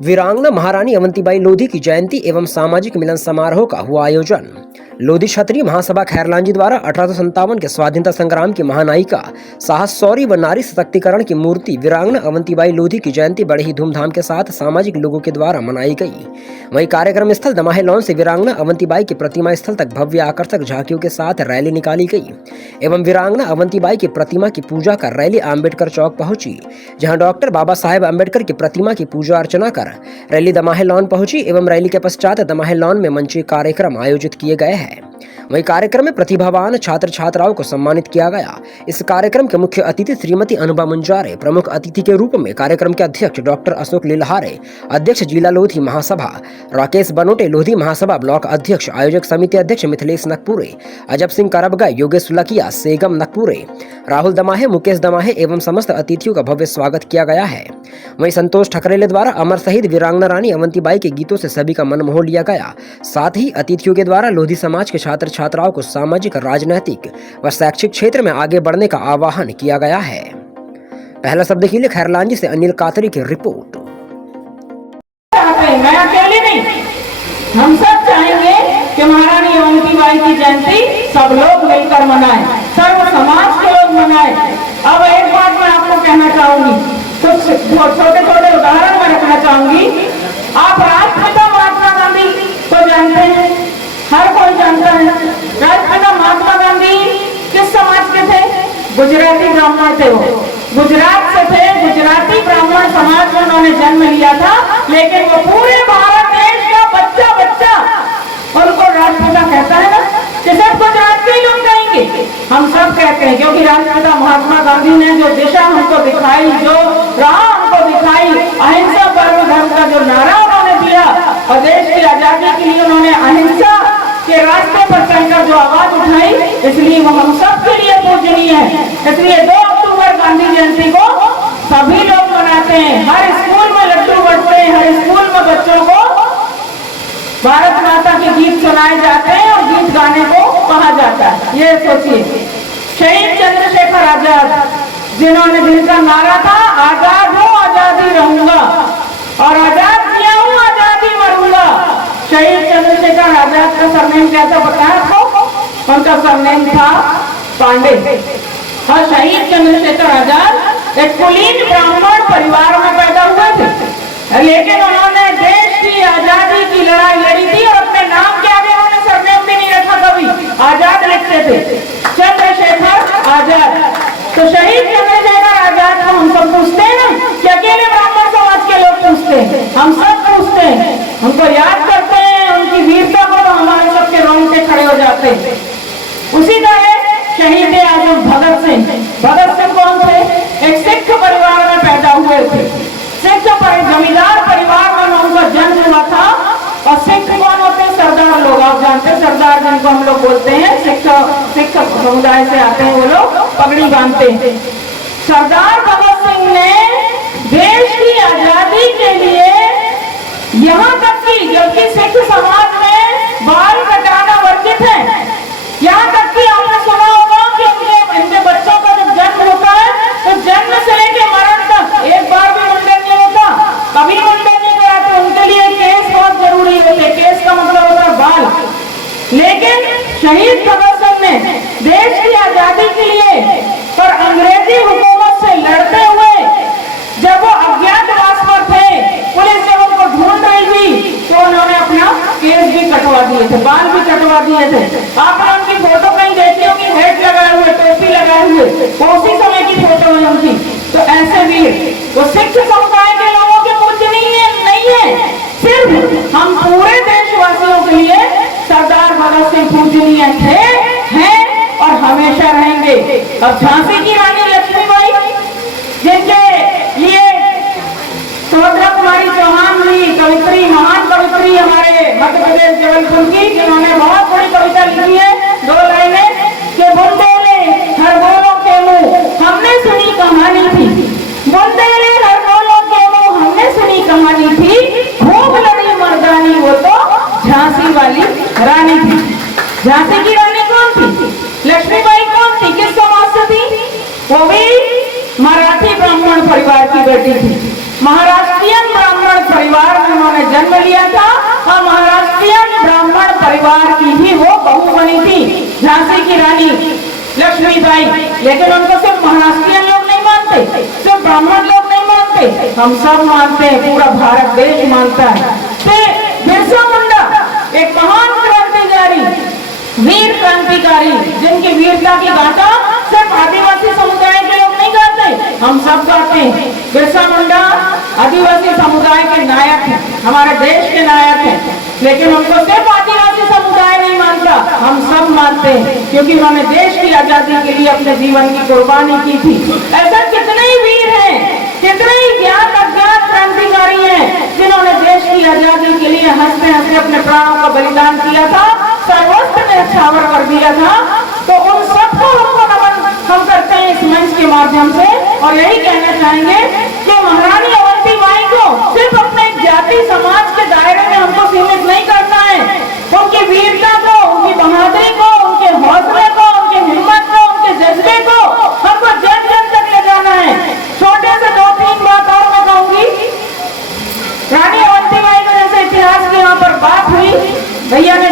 वीरांगना महारानी अवंतीबाई लोधी की जयंती एवं सामाजिक मिलन समारोह का हुआ आयोजन। लोधी क्षत्रिय महासभा खैरलांजी द्वारा 1857 के स्वाधीनता संग्राम की महानायिका, साहस, शौर्य व नारी सशक्तिकरण की मूर्ति वीरांगना अवंतीबाई लोधी की जयंती बड़े ही धूमधाम के साथ सामाजिक लोगों के द्वारा मनाई गई। वहीं कार्यक्रम स्थल दमाहे लॉन से वीरांगना अवंतीबाई की प्रतिमा स्थल तक भव्य आकर्षक झांकियों के साथ रैली निकाली गई एवं वीरांगना अवंतीबाई की प्रतिमा की पूजा कर रैली अम्बेडकर चौक पहुंची, जहां डॉक्टर बाबा साहेब अम्बेडकर की प्रतिमा की पूजा अर्चना कर रैली दमाहे लॉन पहुंची एवं रैली के पश्चात दमाहे लॉन में मंच कार्यक्रम आयोजित किए गए हैं। वहीं कार्यक्रम में प्रतिभावान छात्र छात्राओं को सम्मानित किया गया। इस कार्यक्रम के मुख्य अतिथि श्रीमती अनुभा मुंजारे प्रमुख अतिथि के रूप में, कार्यक्रम के अध्यक्ष डॉक्टर अशोक लीलहारे, अध्यक्ष जिला लोधी महासभा राकेश बनोटे, लोधी महासभा ब्लॉक अध्यक्ष, आयोजक समिति अध्यक्ष मिथिलेश नकपुरे, अजब सिंह करबगा, योगेश सुलकिया, सेगम नकपुरे, राहुल दमाहे, मुकेश दमाहे एवं समस्त अतिथियों का भव्य स्वागत किया गया है। वहीं संतोष ठकरेले द्वारा अमर शहीद वीरांगना रानी अवंतीबाई के गीतों से सभी का मन मोह लिया गया। साथ ही अतिथियों के द्वारा लोधी समाज के छात्र छात्राओं को सामाजिक, राजनैतिक व शैक्षिक क्षेत्र में आगे बढ़ने का आह्वान किया गया है। पहला शब्द के लिए खैरलांजी से अनिल कातरी की रिपोर्ट। मैं अकेले नहीं, हम सब चाहेंगे कि महारानी अवंतीबाई की जयंती सब लोग मिलकर मनाएं, सर्व समाज के लोग मनाएं। अब एक बात मैं आपको कहना चाहूंगी, कुछ छोटे छोटे उदाहरण मैं रखना चाहूंगी। आप राष्ट्रपिता महात्मा गांधी को जानते हैं, हर कोई जानता है। राष्ट्रपिता महात्मा गांधी किस समाज के थे? गुजराती ब्राह्मण थे। वो गुजरात से थे, गुजराती ब्राह्मण समाज में उन्होंने जन्म लिया था, लेकिन वो पूरे भारत देश का बच्चा बच्चा उनको राष्ट्रपिता कहता है ना, कि सब गुजरात के लोग कहेंगे, हम सब कहते हैं, क्योंकि राष्ट्रपिता महात्मा गांधी ने जो दिशा हमको दिखाई, जो राह हमको दिखाई, अहिंसा परम धर्म का जो नारा उन्होंने दिया और देश की आजादी के लिए उन्होंने अहिंसा के रास्ते पर चलकर जो आवाज उठाई, इसलिए वो हम सब के लिए पूजनीय है। इसलिए 2 अक्टूबर गांधी जयंती को सभी लोग मनाते हैं। हर स्कूल में लड्डू बंटते हैं, हर स्कूल में बच्चों को भारत माता के गीत सुनाए जाते हैं और गीत गाने को कहा जाता है। ये सोचिए, शहीद चंद्रशेखर आजाद, जिन्होंने जिनका नारा था आजाद हूँ आजादी रहूंगा और आजाद किया हूँ आजादी मरूंगा। शहीद चंद्रशेखर आजाद का सरनेम क्या था पता है आपको? उनका सरनेम था पांडे। और शहीद चंद्रशेखर आजाद एक कुलीन ब्राह्मण परिवार में पैदा हुए थे, लेकिन उन्होंने देश की आजादी की लड़ाई लड़ी थी और अपने नाम के आगे उन्होंने सरनेम भी नहीं रखा, कभी आजाद लिखते थे, चंद्रशेखर आजाद। तो शहीद चंद्रशेखर आजाद को हम सब पूछते हैं ना, कि अकेले ब्राह्मण समाज के लोग पूछते हैं, हम सब पूछते हैं, हमको याद करते हैं उनकी वीरता को, तो हमारे सबके रोंगटे खड़े हो जाते हैं। उसी तरह शहीद आजम भगत सिंह कौन थे? एक सिख परिवार में पैदा हुए थे। सिख जमींदार परिवार में उनका जन्म हुआ था। और सिख कौन होते हैं? सरदार लोग, आप जानते हैं, सरदार जिनको हम लोग बोलते हैं, सिख समुदाय से आते हैं वो लोग, पगड़ी बांधते हैं। सरदार भगत सिंह ने देश की आजादी के लिए यहाँ तक कि, जबकि सिख समाज में बाल कटाना वर्जित है, यहाँ तक कि आपने सुना होगा कि इनके बच्चों का जब जन्म होता है तो जन्म से लेकर मरण तक एक बार भी मुंडन नहीं होता, कभी मुंडन नहीं कराते। उनके लिए केस बहुत जरूरी होते, केस का मतलब होता है बाल। लेकिन शहीद भगत सिंह ने देश की आजादी के लिए पर अंग्रेजी हुकूमत से लड़ते हुए, जब वो अज्ञातवास पर थे, पुलिस जब उनको ढूंढ रही थी, तो उन्होंने अपना केस भी कटवा दिए थे, बाल भी कटवा दिए थे। आपने उनकी फोटो कहीं देखी होगी, हेड लगाए हुए, टोपी लगाए हुए, वो उसी समय की फोटो है उनकी। तो ऐसे भी वो सिख समुदाय के लोगों के पूजनीय नहीं है, सिर्फ हम पूरे देशवासियों के लिए सरदार भगत सिंह पूजनीय थे, हैं और हमेशा रहेंगे। अब झांसी की रानी लक्ष्मीबाई, जिनके लिए सुभद्रा कुमारी चौहान हुई, कवित्री, महान कवित्री हमारे मध्य प्रदेश जबलपुर की, जिन्होंने बहुत बड़ी कविता लिखी है, 2 लाइनें, कि बुंदेले हर बोलों के मुंह हमने सुनी कहानी थी, बुंदेले हर बोलों के मुंह हमने सुनी कहानी थी, खूब लड़ी मर्दानी वो तो झांसी वाली रानी थी। झांसी की रानी कौन थी? लक्ष्मीबाई कौन थी? किस समाज से थी? वो भी मराठी ब्राह्मण परिवार की बेटी थी। महाराष्ट्रियन ब्राह्मण परिवार जन्म लिया था और महाराष्ट्रियन ब्राह्मण परिवार की भी वो बहू बनी थी, झांसी की रानी लक्ष्मीबाई। लेकिन उनको सिर्फ महाराष्ट्रियन लोग नहीं मानते, सिर्फ ब्राह्मण लोग नहीं मानते, हम सब मानते हैं, पूरा भारत देश मानता है। बिरसा मुंडा एक महान क्रांतिकारी, वीर क्रांतिकारी, जिनकी वीरता की गाथा सिर्फ आदिवासी समुदाय के लोग नहीं गाते, हम सब गाते हैं। बिरसा मुंडा आदिवासी समुदाय के नायक हैं, हमारे देश के नायक हैं, लेकिन उनको सिर्फ आदिवासी समुदाय नहीं मानता, हम सब मानते हैं, क्योंकि उन्होंने देश की आजादी के लिए अपने जीवन की कुर्बानी की थी। ऐसा कितने ही वीर हैं, कितने ही ज्ञात अज्ञात क्रांतिकारी हैं, जिन्होंने देश की आजादी के लिए हंसते हंसते अपने प्राणों का बलिदान किया था, सर्वस्व न्यौछावर कर दिया था। तो उन सबको हमको नमन हम करते हैं इस मंच के माध्यम से, और यही कहना चाहेंगे कि महारानी अवंतीबाई को सिर्फ अपने जाति समाज के दायरे में हमको सीमित नहीं करना है। उनकी वीरता को, उनकी बहादुरी को, उनके हौसले को, उनके हिम्मत को, उनके जज्बे को हमको जन जन तक ले जाना है। छोटे से 2-3 बात और मैं कहूंगी। रानी अवंतीबाई का जैसे इतिहास की यहाँ पर बात हुई, भैया ने